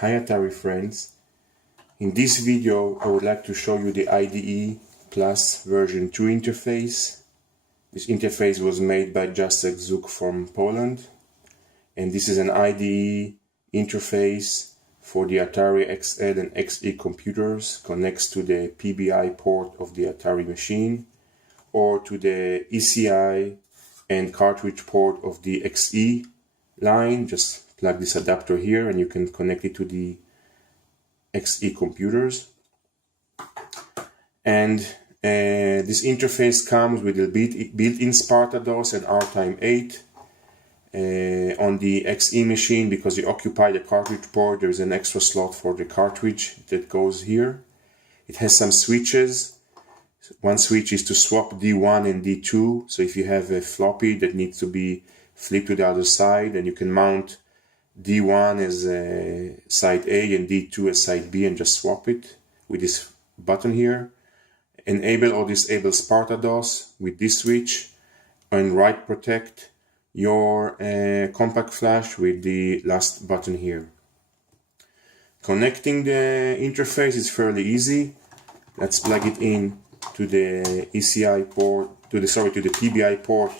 Hi Atari friends, in this video I would like to show you the IDE Plus version 2 interface. This interface was made by Jacek Zuk from Poland, and this is an IDE interface for the Atari XL and XE computers. Connects to the PBI port of the Atari machine or to the ECI and cartridge port of the XE line. Just plug this adapter here and you can connect it to the XE computers. And this interface comes with a built-in Sparta DOS and RTime 8. On the XE machine, because you occupy the cartridge port, there's an extra slot for the cartridge that goes here. It has some switches. One switch is to swap D1 and D2. So if you have a floppy that needs to be flipped to the other side, then you can mount D1 as side A and D2 as side B and just swap it with this button here. Enable or disable Sparta DOS with this switch, and write protect your compact flash with the last button here. Connecting the interface is fairly easy. Let's plug it in to the ECI port, to the PBI port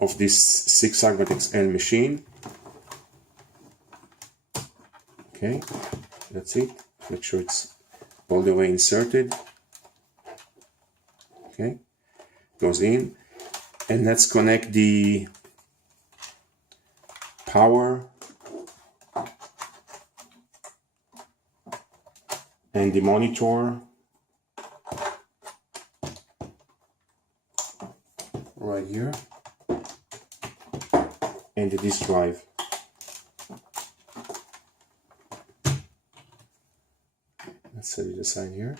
of this 6-segment XL machine. Okay, that's it. Make sure it's all the way inserted. Okay, goes in, and let's connect the power and the monitor right here, and the disk drive. Let's set it aside here.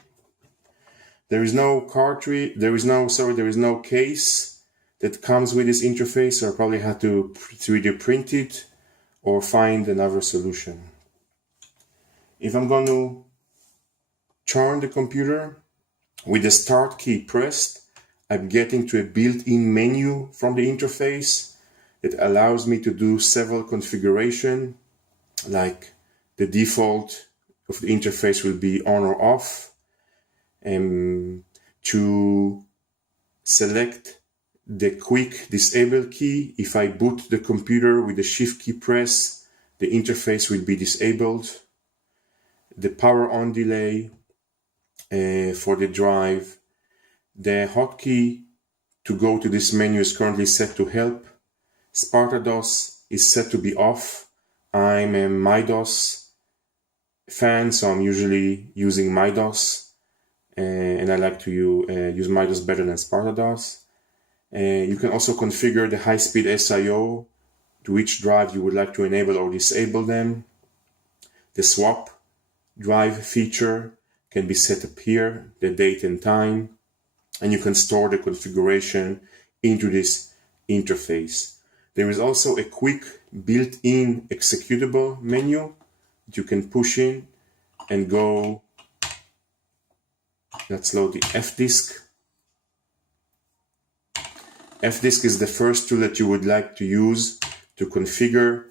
There is no cartridge, there is no case that comes with this interface, so I probably had to 3D print it or find another solution. If I'm going to turn the computer with the start key pressed, I'm getting to a built-in menu from the interface that allows me to do several configurations, like the default of the interface will be on or off, and to select the quick disable key. If I boot the computer with the shift key press, the interface will be disabled. The power on delay for the drive. The hotkey to go to this menu is currently set to help. Sparta DOS is set to be off. I'm a MyDOS fan, so I'm usually using MyDOS, and I like to use MyDOS better than Sparta DOS. You can also configure the high-speed SIO to which drive you would like to enable or disable them. The swap drive feature can be set up here, the date and time, and you can store the configuration into this interface. There is also a quick built-in executable menu that you can push in and go. Let's load the F-disk. F-disk is the first tool that you would like to use to configure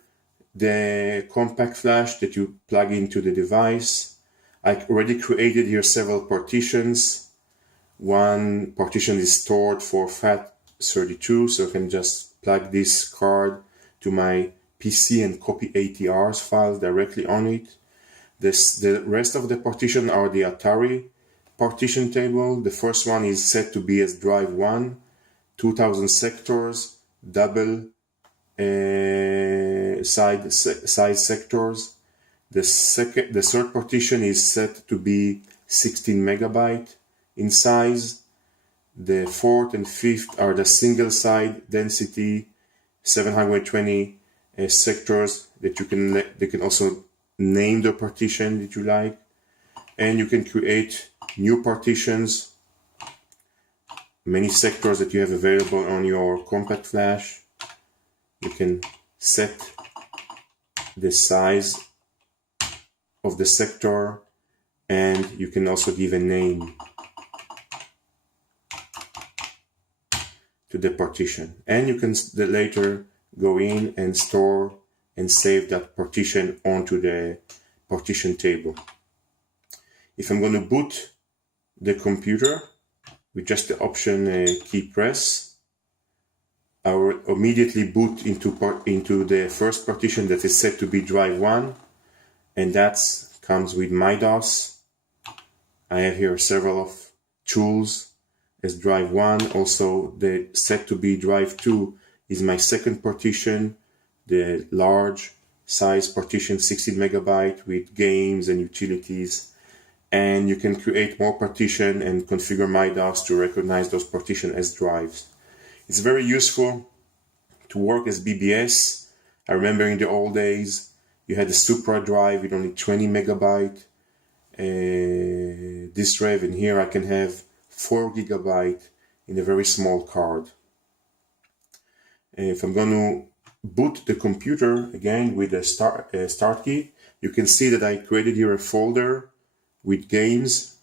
the compact flash that you plug into the device. I already created here several partitions. One partition is stored for FAT32, so I can just plug this card to my PC and copy ATR's files directly on it. The rest of the partition are the Atari partition table. The first one is set to be as drive 1, 2000 sectors, double side sectors. The third partition is set to be 16 megabyte in size. The fourth and fifth are the single side density 720 sectors that they can also name the partition that you like, and you can create new partitions, many sectors that you have available on your compact flash. You can set the size of the sector, and you can also give a name to the partition, and you can later go in and store and save that partition onto the partition table. If I'm going to boot the computer with just the Option key press, I will immediately boot into the first partition that is set to be drive 1, and that comes with my DOS. I have here several of tools as drive 1. Also, the set to be drive 2 is my second partition, the large size partition, 16 megabyte with games and utilities. And you can create more partition and configure my DOS to recognize those partitions as drives. It's very useful to work as BBS. I remember in the old days, you had a Supra drive with only 20 megabyte disk drive, and here I can have 4 gigabyte in a very small card. If I'm going to boot the computer again with the start key, you can see that I created here a folder with games.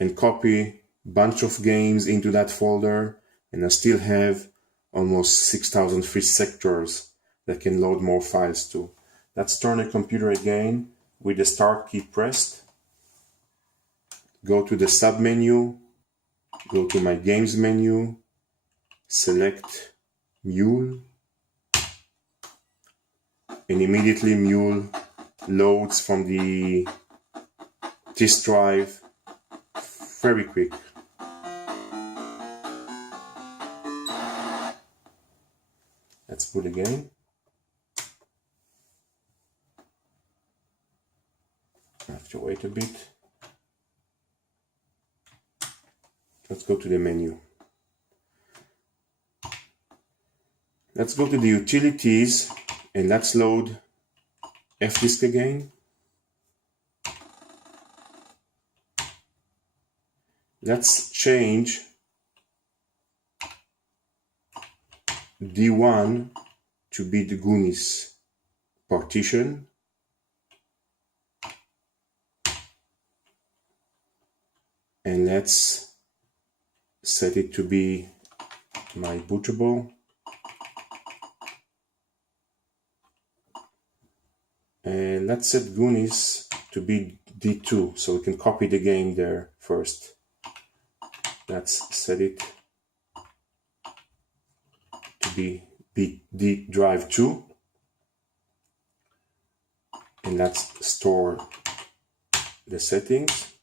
And copy a bunch of games into that folder, and I still have almost 6,000 free sectors that can load more files to. Let's turn the computer again with the start key pressed. Go to the sub menu, go to my games menu, select Mule, and immediately Mule loads from the disk drive very quick. Let's boot again. I have to wait a bit. Let's go to the menu. Let's go to the utilities and let's load F-Disk again. Let's change D1 to be the Goonies partition. And let's set it to be my bootable. And let's set Goonies to be D2 so we can copy the game there first. Let's set it to be D drive 2. And let's store the settings.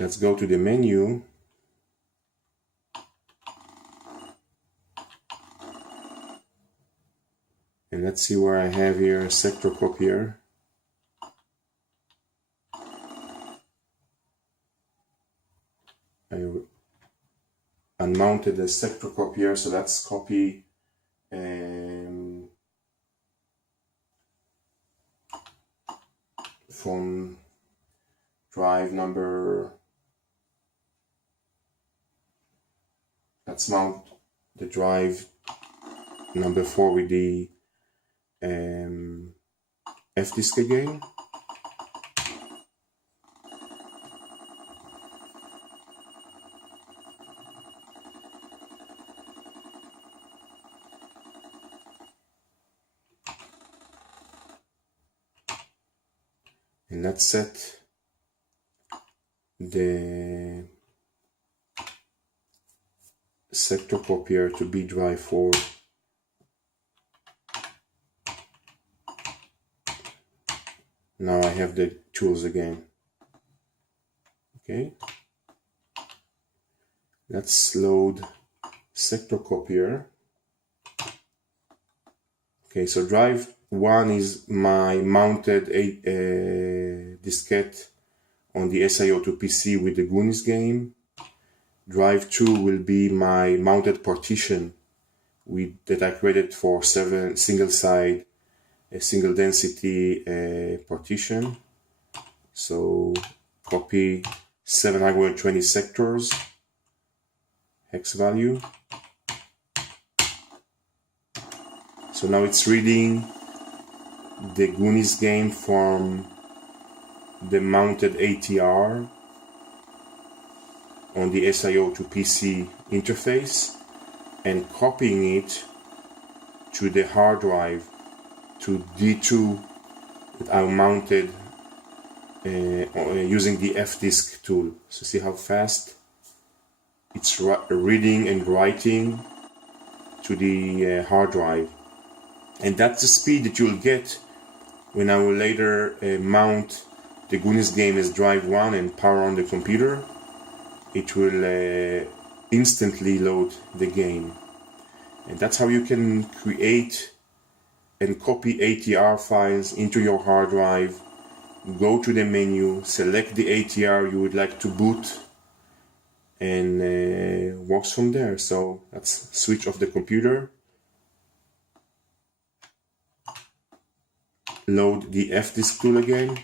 Let's go to the menu. And let's see where I have here a sector copier. I unmounted the sector copier, so let's copy from drive number. Let's mount the drive number 4 with the F-Disk again. And let's set the sector copier to be drive 4. Now I have the tools again. Okay. Let's load sector copier. Okay, so drive 1 is my mounted diskette on the SiO2 PC with the Goonies game. Drive 2 will be my mounted partition that I created for single side, a single density partition. So copy 720 sectors, hex value. So now it's reading the Goonies game from the mounted ATR. on the SIO to PC interface and copying it to the hard drive to D2 that I mounted using the F-disk tool. So see how fast it's reading and writing to the hard drive. And that's the speed that you'll get when I will later mount the Goonies game as drive 1 and power on the computer. It will instantly load the game. And that's how you can create and copy ATR files into your hard drive. Go to the menu, select the ATR you would like to boot, and works from there. So let's switch off the computer, load the F-disk tool again,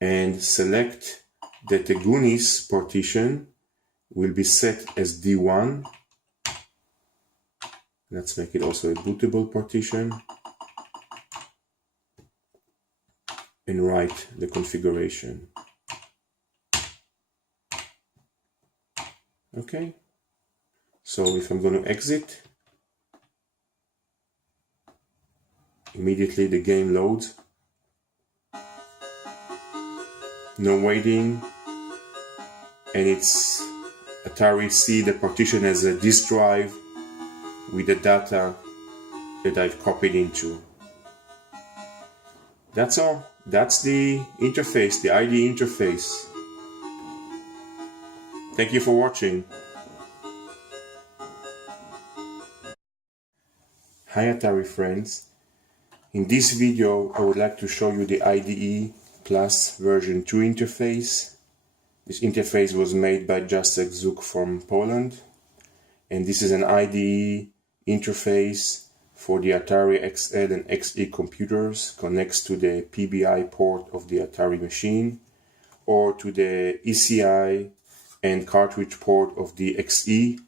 and select that the Goonies partition will be set as D1. Let's make it also a bootable partition and write the configuration. Okay, so if I'm going to exit, immediately the game loads. No waiting, and it's Atari see the partition as a disk drive with the data that I've copied into. That's all. That's the interface, the IDE interface. Thank you for watching. Hi Atari friends. In this video I would like to show you the IDE Plus version 2 interface. This interface was made by Jacek Zuk from Poland, and this is an IDE interface for the Atari XL and XE computers. Connects to the PBI port of the Atari machine or to the ECI and cartridge port of the XE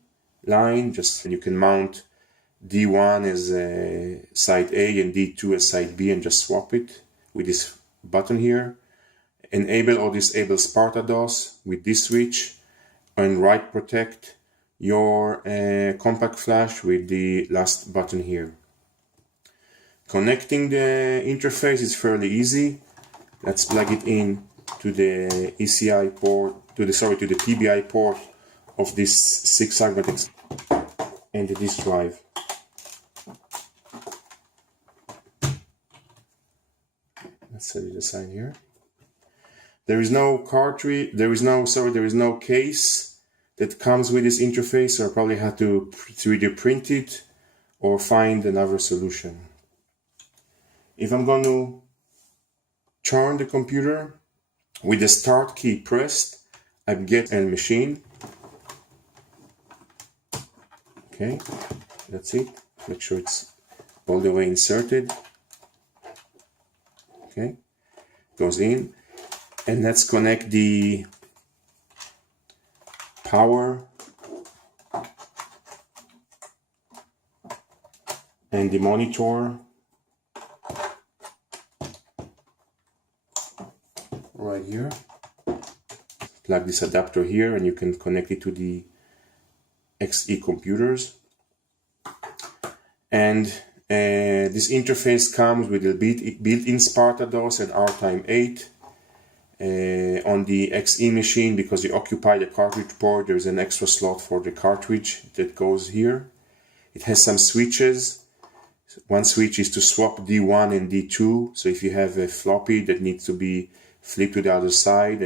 line. Just you can mount D1 as side A and D2 as side B and just swap it with this button here. Enable or disable Sparta-DOS with this switch, and write protect your compact flash with the last button here. Connecting the interface is fairly easy. Let's plug it in to the ECI port, to the PBI port of this 6 segment and the disk drive. Let's set it aside here. There is no cartridge, there is no case that comes with this interface, so I probably had to 3D print it or find another solution. If I'm going to turn the computer with the start key pressed, I get a machine. Okay, that's it. Make sure it's all the way inserted. Okay, goes in. And let's connect the power and the monitor right here. Plug this adapter here and you can connect it to the XE computers. And this interface comes with a built-in Sparta-DOS and R-Time 8. On the XE machine, because you occupy the cartridge port, there's an extra slot for the cartridge that goes here. It has some switches. One switch is to swap D1 and D2, so if you have a floppy that needs to be flipped to the other side,